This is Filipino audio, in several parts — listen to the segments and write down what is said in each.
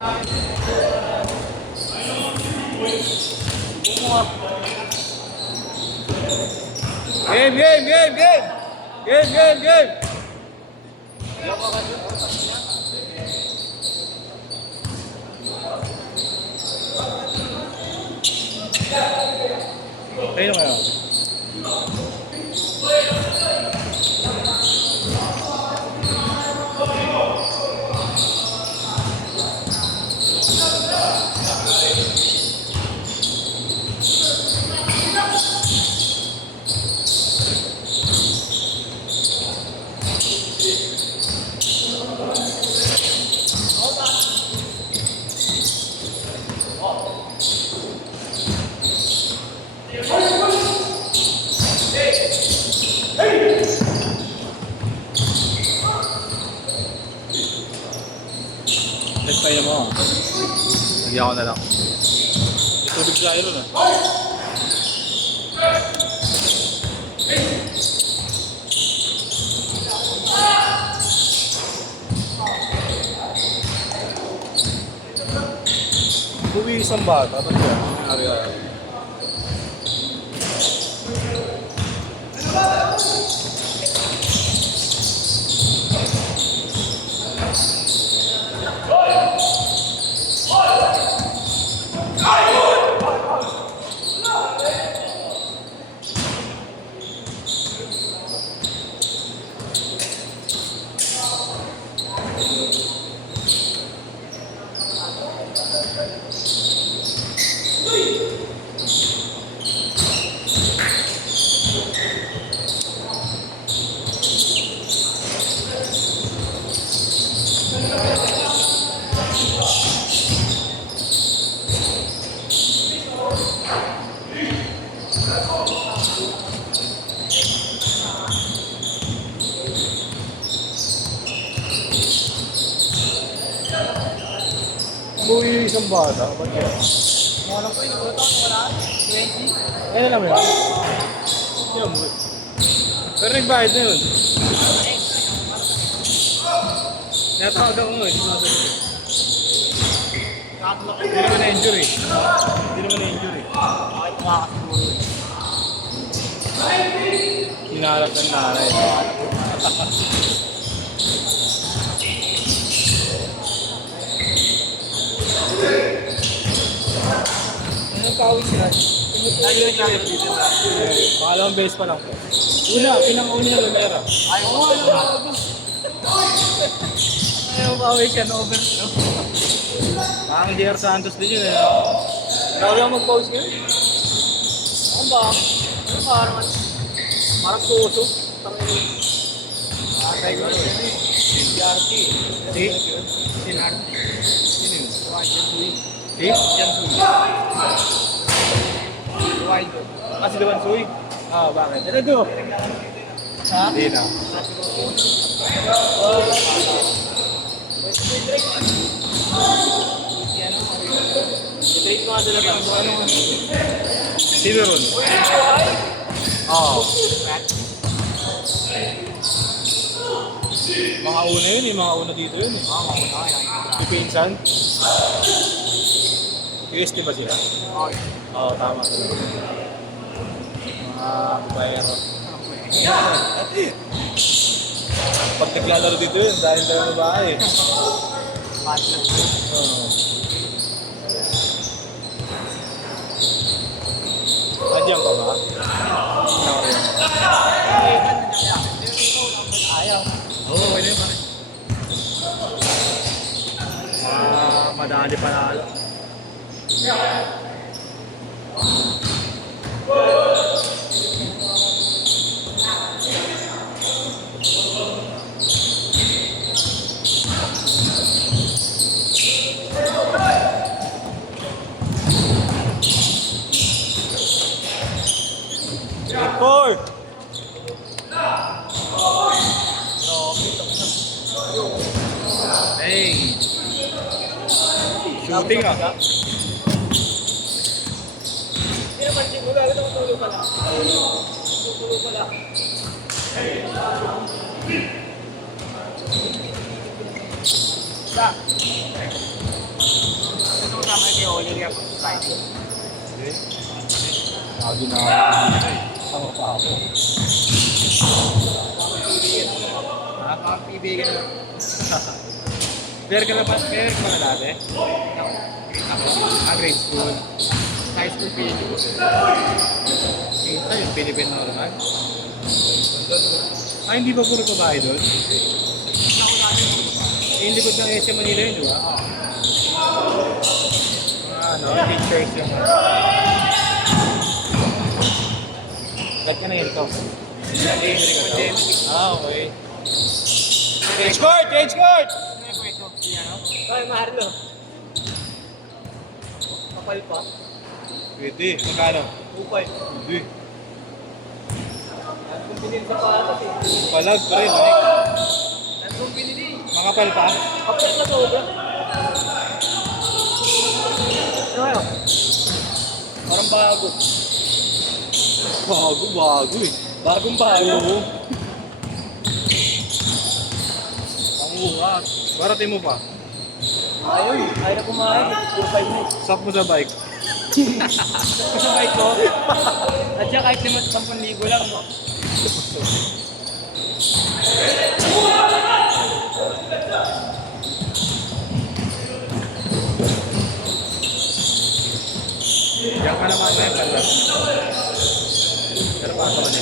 Game, game, game, game! Game, game, game! Okay na kayo. Let's try mo. Lagyan ko na lang. Itubig sa iron ah. Buwi isang bata. Ba't yan? Nangyari. Buwi isang bata. Ba't yan? Wala po yung uto, wala. 20. Yan alam mo yan? Yan mo. Pero nagbayad na yun. Natawag ako mo eh. Hindi naman na-injury. Hindi naman na-injury. Bakit makakasiguro yun? Hinaharap ng nanay. Anong pawis yan? Lagi naglalap dito na. Pangalawang base pa lang po. Una, pinang-una yung Lumera. Ayaw ko nga. Ayaw pawis yan, over. Parang JR Santos din yun eh. Grabe ako mag-pawis ngayon. Ano ba? Ano ba naman? Parang puso. Atay ko rin. CRT. Si? CRT. Sino yun? Jan Sui. Si? Jan Sui. Wild. Si Duan Sui? Ah, bakit? Ano do? Ha? Hindi na. I-trade ko nga sila ba? Ano? Sino ron? Oo. Mga una yun eh, mga una dito yun eh. Mauna ka yan. Si Pinsan? UST ba sila? Okay. Oo, tama. Mga babayero. Pag naglalaro dito yun, dahil tayo babae. Oo. Nandiyan pa ba? Ayaw. Oo, okay na yun pare. Madali panalo. Four. Hey. Shooting ah. Hindi naman siguro, agad ako tulo pala. Tulo pala. Sa. kasi Oli Ria pag Friday. Okay. Lagi na ako pa ako. Nakakaibigan na. Player ka na ba? Player ka na dati? Ako. Grade school. High school Philippines. Kita yung Philippine naman. Hindi ba puro babae doon? Yung likod ng SM Manila yun, di ba? Teachers yung Ba't ka na yun to? Okay. Change court! Change court! Ano po ito? Si ano? Ay, Marlo. Kapal pa. Pwede. Magkano? 2.5. Pwede. Ano kung binili sa patas eh? Palag pa rin. Ano kung binili? Makapal pa. Kapal na sobra. Ano kayo? Parang bago. Bago eh. Bagong bago. Panguha. Barating mo pa. Ayaw eh. Ayaw na kumain. 2.5 na. Sak mo sa bike. Sa bike ko. At siya kahit 10,000 lang. No? Diyan ka naman na yung pala. Pero pa ako na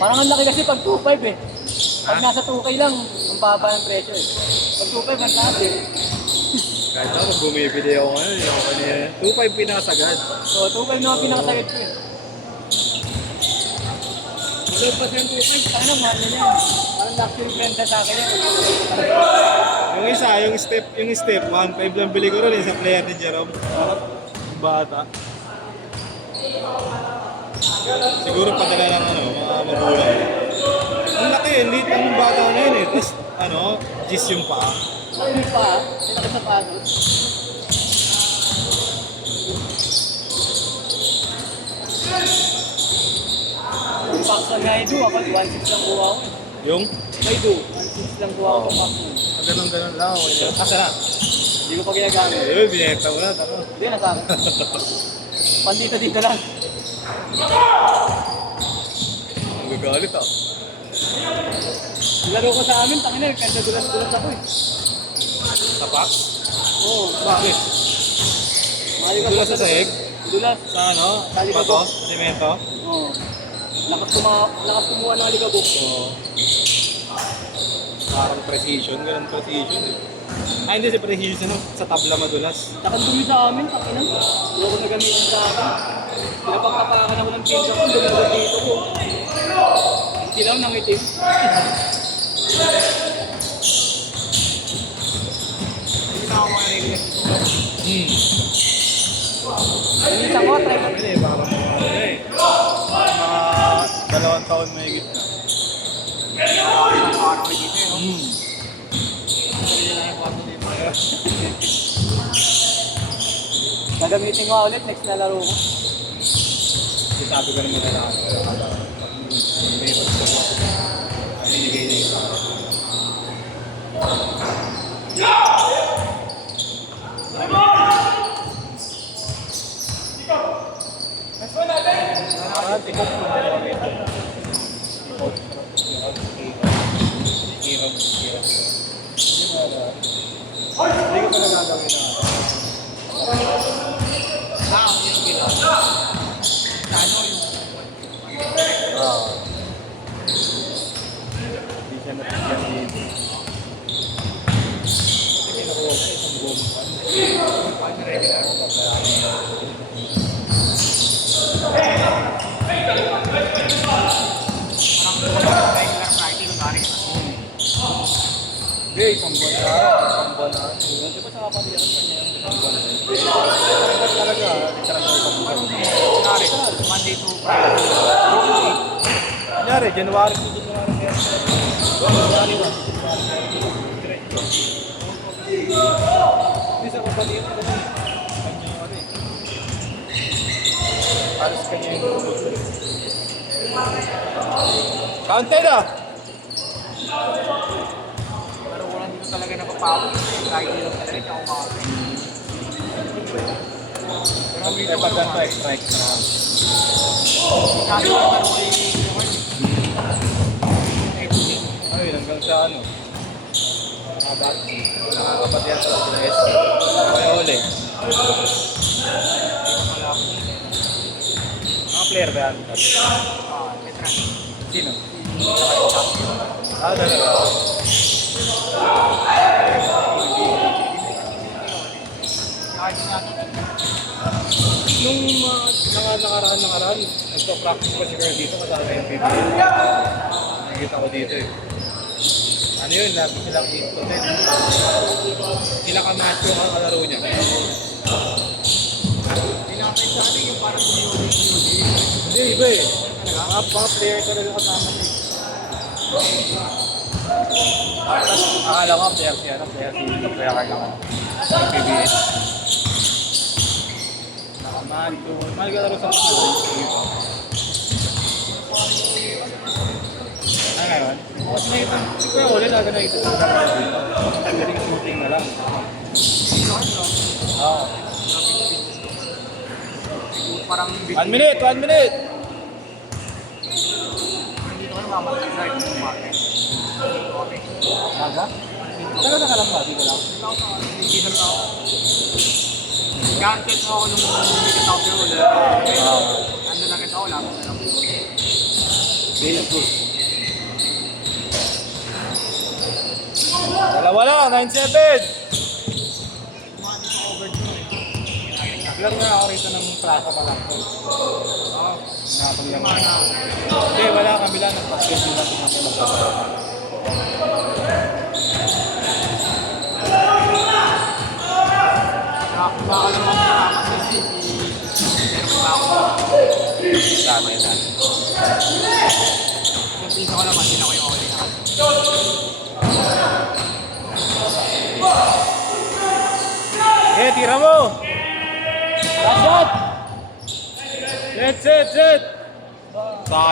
Parang ang laki kasi pag 2.5 eh. Pag nasa 2K lang, ang baba ng presyo eh. Pag 2.5 ang taas eh. Kahit ako bumibili ako ngayon, yung kanina. 2.5 pinakasagad. So 2.5 na ang pinakasagad ko eh. Tulad pa siya 2.5, sana mahal na yan. Parang luxury benta sa akin yan. Yung isa, yung step 1.5 lang bili ko rin sa player ni Jerome. Yung bata. Siguro padala lang mga magulang. Ang laki, liit lang yung bata na yun eh. Tapos gis yung paa. Ano pa, may nakasapatos. Yung Paksan nga ito, ako 1.6 lang kuha ko eh. Yung? May 1.6 lang kuha ko sa Paksan. Ganun lang. Asa na? Hindi ko pa ginagamit. Eh, binekta ko na. Taro. Hindi, nasa akin. Pandito-dito lang. Ang gagalit ah. Laro ko sa amin, tangina, kaya dulas-dulas ako eh. Tapak? Oo, Bakit? Mali ka Dulas sa sahig? Dulas. Sa Tali ba Bato? to? Semento? Oo. Lakas kumuha ng aligabok. Oo. Parang precision, ganun precision eh. Hindi si precision sa tabla madulas. Takang dumi sa amin, takinan. Hindi ko nagamitin sa akin. Pinapagpapakan ako ng pinsa ko, lumagot dito ko. Tilaw ng itim. Hindi na ako marinig. Yung isa ko, try mo. Hindi, parang mga 2 taon may higit na. Gagamitin ko ulit, next na laro ko. Kasi sabi ko naman na ako. Binigay na isa. Tikot mo na lang ito. Hirap. Hindi ko pala gagawin na. Yung ginagawa. Ano yung... Hindi siya natigyan dito. Kasi kinukuha ko isang buong pan. Ano regular? Hindi, isang buwan na. Di ba sa kapatid ako sa niya? Ba't talaga? Literal isang buwan. Monday to Friday. Kunyari, January to January. January 1 to Hindi sa kapatid ko na. Kanya yung ano eh. Halos kanya yung counted ah! Pero wala dito talaga na power. Kahit hindi lang sa direct ako makakapit. Eh, pag ganito, extra. Kaso naman ako Ayun, hanggang sa ano. Nakakapatiyan sa SK. Kaya uli. Mga player ba yan? Sino? Talaga. Nung nakaraan, nagpa-practice pa si Carl dito kasama yung PBA. Nakikita ko dito eh. Ano yun, lagi silang hito din. Sila ka-match yung kalaro niya. Pinapit sa akin yung parang bumiyodi. Hindi, iba eh. Mga player talaga kasama niya. Tapos akala ko player si Kuya Carl naman. Yung PBA. Nakamatch yung malgalaro sa mga. Ano ngayon? Kasi nakita, si Kuya ulit agad nakita sa mga dito. Galing shooting na lang. Oo. Parang 1 minute! 1 minute! hindi ko namamatay sa ito yung market. Aga? Tagal ka lang ba? Dito lang? Hindi na ako. Ganted mo ako nung hindi ako ulit. Ando na kita ako, labas na lang. Bilang good. Wala, 9-7! Vlog na ako rito ng plaza pa lang. Oo. Nakapaglang. Hindi, wala kami lang. Nagpa-schedule natin ng mga. Baka lang ako nakakasal pero may ako. Dami na. Yung piso ko naman, din ako yung okay na. Eh, tira mo! Last shot! Set!